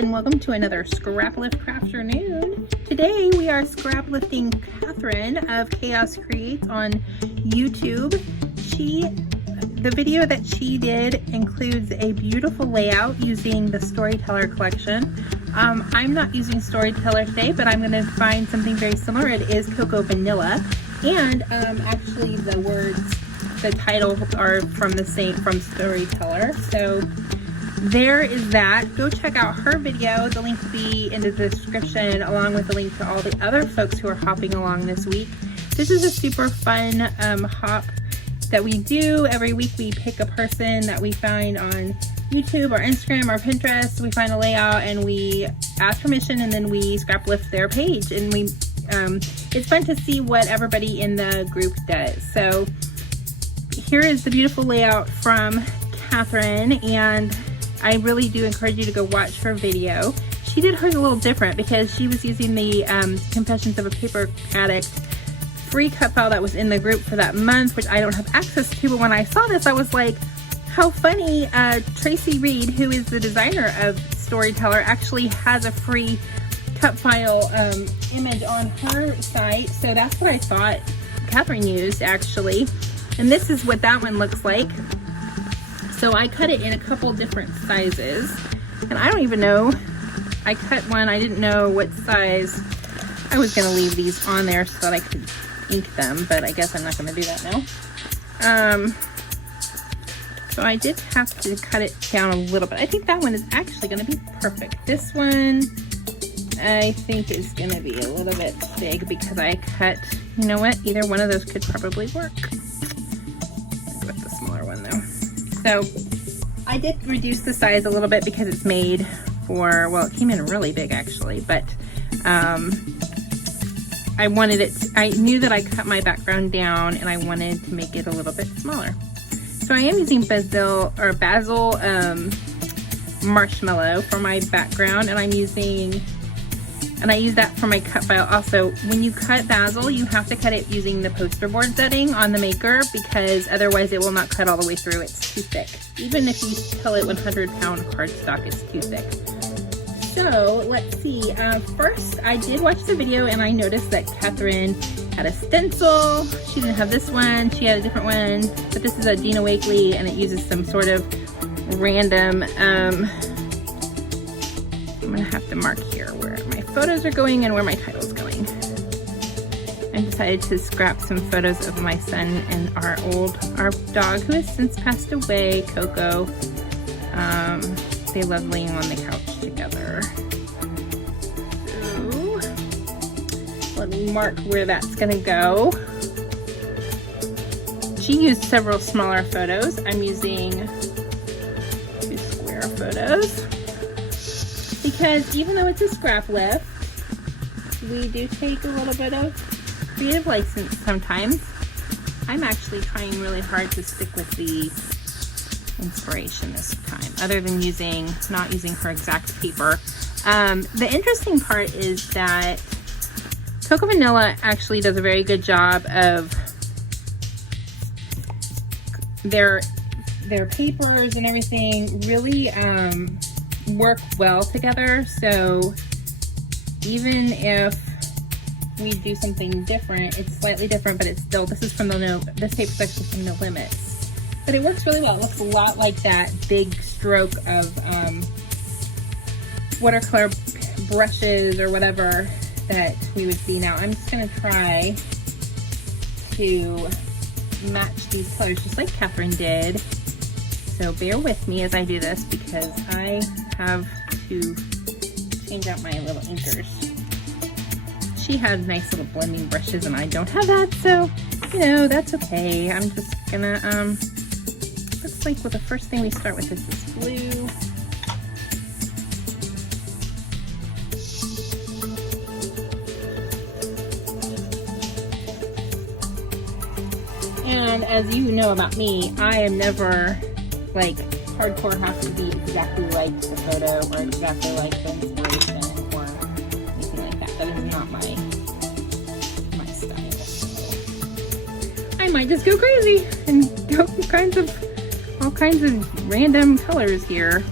and welcome to another Scrap-lift Crafternoon. Today we are scrap lifting Katherine of KAOS Creates on YouTube. The video that she did includes a beautiful layout using the Storyteller collection. I'm not using Storyteller today, but I'm going to find something very similar. It is Cocoa Vanilla, and actually the title are from Storyteller. So there is that. Go check out her video. The link will be in the description, along with the link to all the other folks who are hopping along this week. This is a super fun hop that we do. Every week we pick a person that we find on YouTube or Instagram or Pinterest. We find a layout and we ask permission, and then we scrap lift their page. And it's fun to see what everybody in the group does. So here is the beautiful layout from Katherine, and I really do encourage you to go watch her video. She did hers a little different because she was using the Confessions of a Paper Addict free cut file that was in the group for that month, which I don't have access to. But when I saw this, I was like, how funny. Tracy Reed, who is the designer of Storyteller, actually has a free cut file image on her site. So that's what I thought Katherine used, actually. And this is what that one looks like. So I cut it in a couple different sizes, and I don't even know, I cut one, I didn't know what size. I was going to leave these on there so that I could ink them, but I guess I'm not going to do that now. So I did have to cut it down a little bit. I think that one is actually going to be perfect. This one I think is going to be a little bit big because I cut, you know what, either one of those could probably work. I'll go with the smaller one though. So I did reduce the size a little bit because it's made for, well, it came in really big actually, but I wanted it, I knew that I cut my background down and I wanted to make it a little bit smaller. So I am using basil marshmallow for my background, and I use that for my cut file. Also, when you cut basil, you have to cut it using the poster board setting on the maker, because otherwise it will not cut all the way through. It's too thick. Even if you tell it 100-pound cardstock, it's too thick. So let's see. First, I did watch the video and I noticed that Katherine had a stencil. She didn't have this one. She had a different one. But this is a Dina Wakley, and it uses some sort of random. I'm gonna have to mark here where my photos are going and where my title's going. I decided to scrap some photos of my son and our dog, who has since passed away, Coco. They love laying on the couch together. So let me mark where that's gonna go. She used several smaller photos. I'm using 2 square photos, because even though it's a scrap lift, we do take a little bit of creative license sometimes. I'm actually trying really hard to stick with the inspiration this time, other than not using her exact paper. The interesting part is that Cocoa Vanilla actually does a very good job of their papers and everything really work well together. So even if we do something different, it's slightly different, but it's still, this paper's actually from No Limits. But it works really well. It looks a lot like that big stroke of watercolor brushes or whatever that we would see now. I'm just gonna try to match these colors just like Katherine did. So bear with me as I do this, because I have to change out my little inkers. She had nice little blending brushes and I don't have that, so you know, that's okay. I'm just gonna looks like the first thing we start with is this blue. And as you know about me, I am never like hardcore has to be exactly like the photo or exactly like the inspiration or anything like that. That is not my style. So I might just go crazy and go all kinds of random colors here.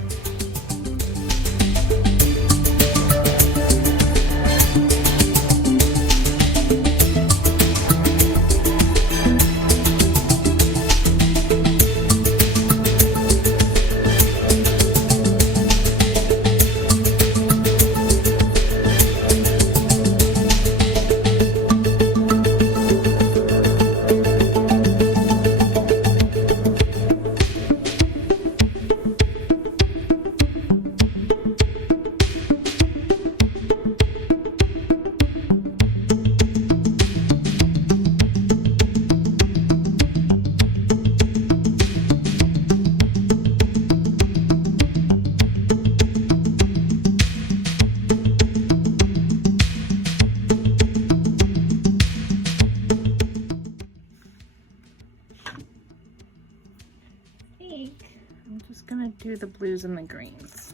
gonna do the blues and the greens.